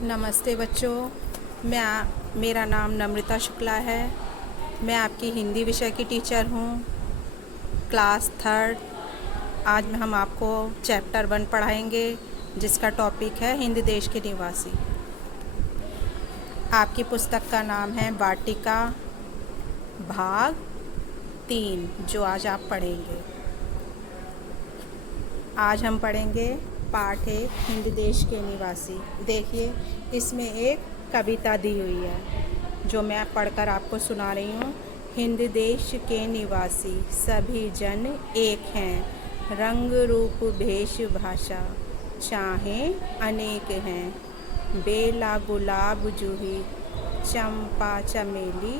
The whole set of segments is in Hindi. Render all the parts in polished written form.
नमस्ते बच्चों। मेरा नाम नम्रता शुक्ला है। मैं आपकी हिंदी विषय की टीचर हूँ, क्लास थर्ड। आज हम आपको चैप्टर 1 पढ़ाएंगे, जिसका टॉपिक है हिंद देश के निवासी। आपकी पुस्तक का नाम है वाटिका भाग 3, जो आज आप पढ़ेंगे। आज हम पढ़ेंगे पाठ 1, हिंद देश के निवासी। देखिए, इसमें एक कविता दी हुई है, जो मैं पढ़कर आपको सुना रही हूँ। हिंद देश के निवासी सभी जन एक हैं, रंग रूप भेष भाषा चाहे अनेक हैं। बेला गुलाब जूही चंपा चमेली,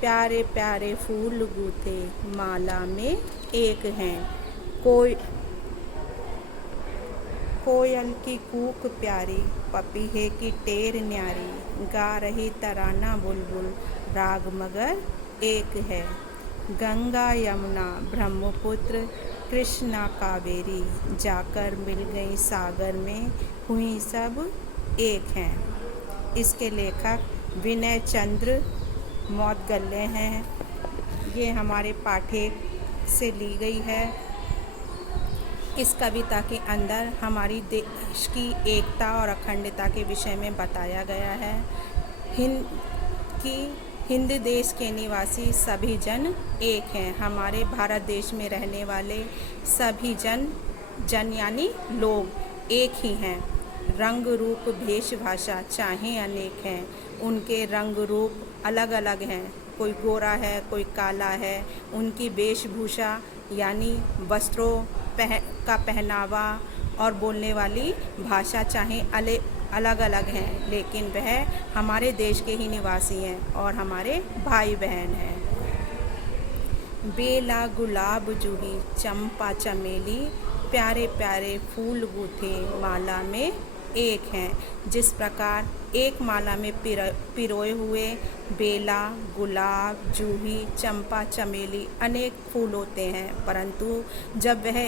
प्यारे प्यारे फूल गूथे माला में एक हैं। कोयल की कूक प्यारी, पपीहे की टेर न्यारी, गा रही तराना बुलबुल, राग मगर एक है। गंगा यमुना ब्रह्मपुत्र कृष्णा कावेरी, जाकर मिल गई सागर में, हुई सब एक हैं। इसके लेखक विनय चंद्र मौदगल्य हैं। ये हमारे पाठक से ली गई है। इस कविता के अंदर हमारी देश की एकता और अखंडता के विषय में बताया गया है। हिंद देश के निवासी सभी जन एक हैं। हमारे भारत देश में रहने वाले सभी जन यानी लोग एक ही हैं। रंग रूप भेष भाषा चाहे अनेक हैं। उनके रंग रूप अलग अलग हैं। कोई गोरा है, कोई काला है। उनकी वेशभूषा यानी वस्त्रों का पहनावा और बोलने वाली भाषा चाहे अलग अलग हैं, लेकिन वह हमारे देश के ही निवासी हैं और हमारे भाई बहन हैं। बेला गुलाब जूही चंपा चमेली, प्यारे प्यारे फूल गूथे माला में एक हैं। जिस प्रकार एक माला में पिरोए हुए बेला, गुलाब, जूही, चंपा, चमेली अनेक फूल होते हैं, परंतु जब वह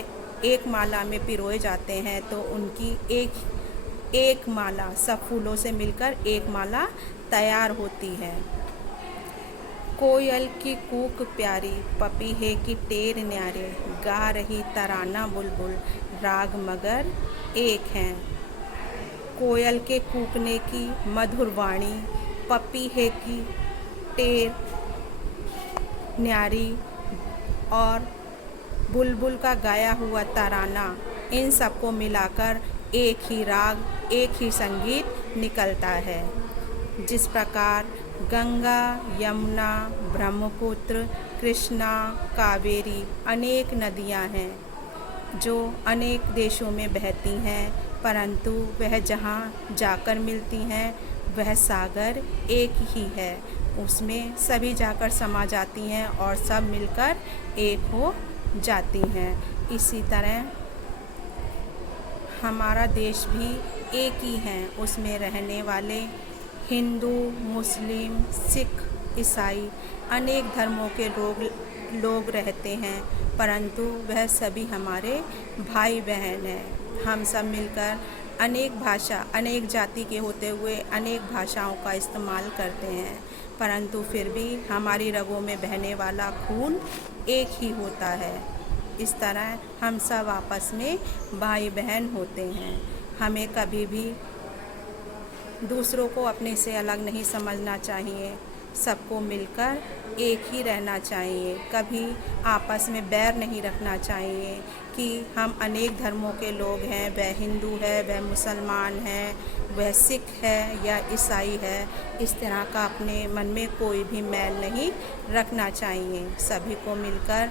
एक माला में पिरोए जाते हैं तो उनकी एक माला सब फूलों से मिलकर एक माला तैयार होती है। कोयल की कूक प्यारी, पपीहे की टेर न्यारे, गा रही तराना बुलबुल, राग मगर एक हैं। कोयल के कूकने की मधुर वाणी, पपीहे की टेर न्यारी और बुलबुल का गाया हुआ तराना, इन सबको मिलाकर एक ही राग, एक ही संगीत निकलता है। जिस प्रकार गंगा, यमुना, ब्रह्मपुत्र, कृष्णा, कावेरी अनेक नदियां हैं, जो अनेक देशों में बहती हैं, परंतु वह जहाँ जाकर मिलती हैं वह सागर एक ही है। उसमें सभी जाकर समा जाती हैं और सब मिलकर एक हो जाती हैं। इसी तरह हमारा देश भी एक ही है। उसमें रहने वाले हिंदू, मुस्लिम, सिख, ईसाई अनेक धर्मों के लोग रहते हैं, परंतु वह सभी हमारे भाई बहन हैं। हम सब मिलकर अनेक भाषा, अनेक जाति के होते हुए अनेक भाषाओं का इस्तेमाल करते हैं, परंतु फिर भी हमारी रगों में बहने वाला खून एक ही होता है। इस तरह हम सब आपस में भाई बहन होते हैं। हमें कभी भी दूसरों को अपने से अलग नहीं समझना चाहिए। सबको मिलकर एक ही रहना चाहिए। कभी आपस में बैर नहीं रखना चाहिए कि हम अनेक धर्मों के लोग हैं, वह हिंदू है, वह मुसलमान है, वह सिख है या ईसाई है। इस तरह का अपने मन में कोई भी मैल नहीं रखना चाहिए। सभी को मिलकर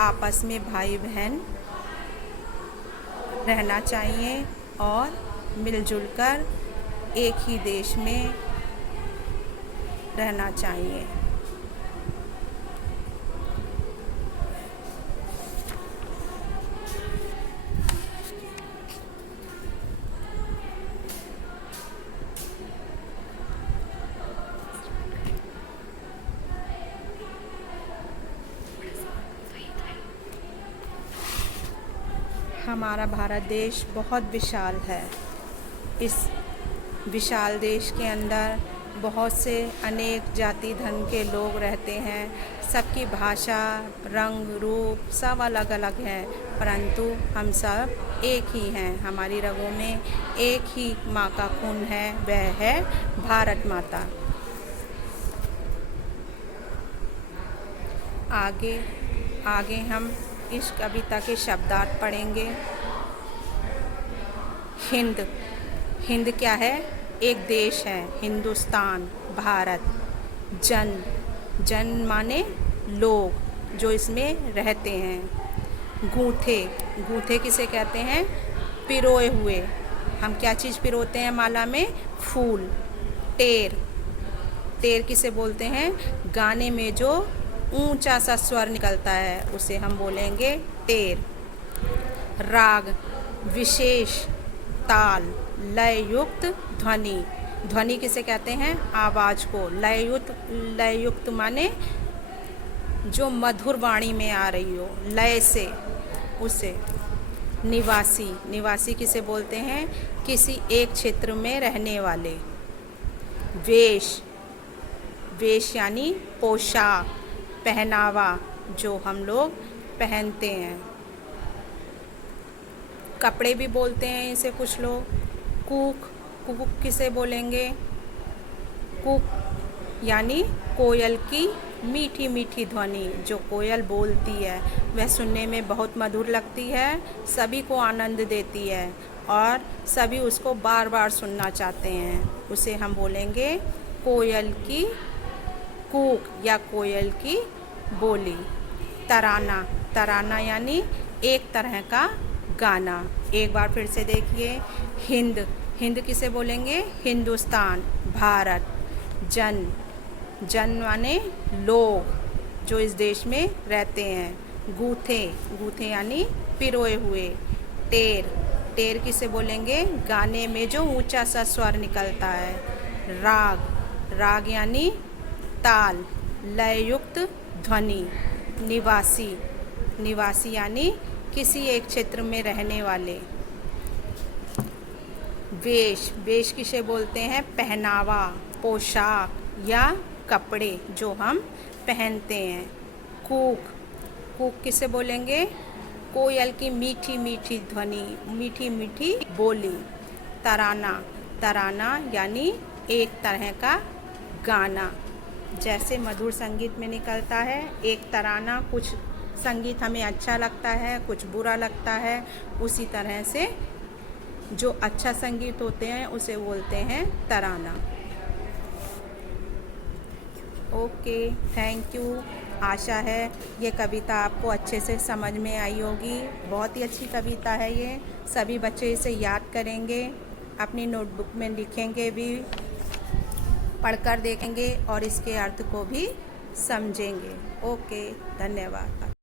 आपस में भाई बहन रहना चाहिए और मिलजुल कर एक ही देश में रहना चाहिए। हमारा भारत देश बहुत विशाल है। इस विशाल देश के अंदर बहुत से अनेक जाति धर्म के लोग रहते हैं। सबकी भाषा, रंग, रूप सब अलग अलग है, परंतु हम सब एक ही हैं। हमारी रगों में एक ही माँ का खून है, वह है भारत माता। आगे आगे हम इस कविता के शब्दार्थ पढ़ेंगे। हिंद, हिंद क्या है? एक देश है, हिंदुस्तान, भारत। जन, जन माने लोग जो इसमें रहते हैं। गूंथे, गूंथे किसे कहते हैं? पिरोए हुए। हम क्या चीज़ पिरोते हैं माला में? फूल। टेर, टेर किसे बोलते हैं? गाने में जो ऊंचा सा स्वर निकलता है उसे हम बोलेंगे टेर। राग, विशेष ताल, लय युक्त ध्वनि। ध्वनि किसे कहते हैं? आवाज़ को। लय युक्त माने जो मधुर वाणी में आ रही हो, लय से, उसे। निवासी, निवासी किसे बोलते हैं? किसी एक क्षेत्र में रहने वाले। वेश, वेश यानी पोशाक, पहनावा जो हम लोग पहनते हैं। कपड़े भी बोलते हैं इसे कुछ लोग। कूक, कूक किसे बोलेंगे? कूक यानी कोयल की मीठी मीठी ध्वनि। जो कोयल बोलती है वह सुनने में बहुत मधुर लगती है, सभी को आनंद देती है और सभी उसको बार बार सुनना चाहते हैं। उसे हम बोलेंगे कोयल की कूक या कोयल की बोली। तराना, तराना यानी एक तरह का गाना। एक बार फिर से देखिए। हिंद, हिंद किसे बोलेंगे? हिंदुस्तान, भारत। जन, जन माने लोग जो इस देश में रहते हैं। गूथे, गूथे यानी पिरोए हुए। टेर, टेर किसे बोलेंगे? गाने में जो ऊंचा सा स्वर निकलता है। राग, राग यानी ताल, लय युक्त ध्वनि। निवासी, निवासी यानी किसी एक क्षेत्र में रहने वाले। वेश, वेश किसे बोलते हैं? पहनावा, पोशाक या कपड़े जो हम पहनते हैं। कूक, कूक किसे बोलेंगे? कोयल की मीठी मीठी ध्वनि, मीठी मीठी बोली। तराना, तराना यानी एक तरह का गाना, जैसे मधुर संगीत में निकलता है एक तराना। कुछ संगीत हमें अच्छा लगता है, कुछ बुरा लगता है, उसी तरह से जो अच्छा संगीत होते हैं उसे बोलते हैं तराना। Okay, thank you. आशा है ये कविता आपको अच्छे से समझ में आई होगी। बहुत ही अच्छी कविता है ये। सभी बच्चे इसे याद करेंगे, अपनी नोटबुक में लिखेंगे भी, पढ़कर देखेंगे और इसके अर्थ को भी समझेंगे। ओके, धन्यवाद।